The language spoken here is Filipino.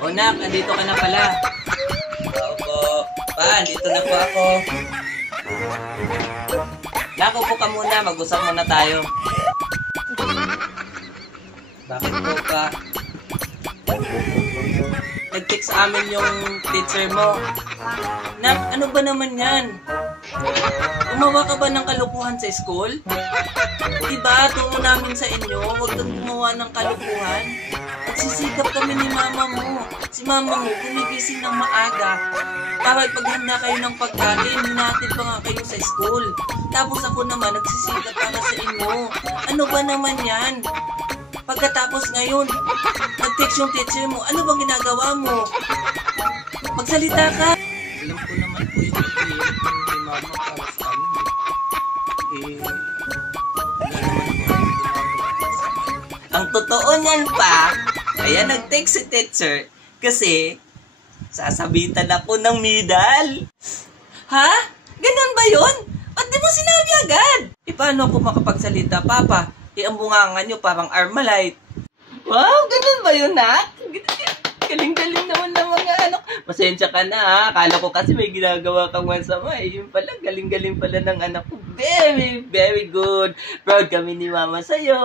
O nak, andito ka na pala. Opo. Pa, andito na po ako. Nak, upo ka muna. Mag-usap muna tayo. Bakit po pa? Nag-text sa amin yung teacher mo. Nak, ano ba naman yan? Gumawa ka ba ng kalukuhan sa school? Diba, turo namin sa inyo, huwag kang gumawa ng kalukuhan. Nagsisikap kami ni mama mo. Si mama mo, gumigising ng maaga. Para paghanda kayo ng pagkain, hinatid pa nga kayo sa school. Tapos ako naman, nagsisikap para sa inyo. Ano ba naman yan? Pagkatapos ngayon, nag-text yung teacher mo, ano bang ginagawa mo? Magsalita ka! Alam ko naman po yung pagkiliyan ni mama para sa amin. Ang totoo niyan pa, kaya nag-text si teacher kasi sasabitan ako ng medal. Ha? Ganun ba yun? Ba't di mo sinabi agad? Paano ako makapagsalita, Papa? Ang bungangan nyo parang Armalite. Wow, ganun ba yun, nak? Galing-galing naman ng mga anak. Pasensya ka na, ha? Akala ko kasi may ginagawa kang masama. Yun pala, galing-galing pala ng anak ko. Very, very good. Proud kami ni mama sa'yo.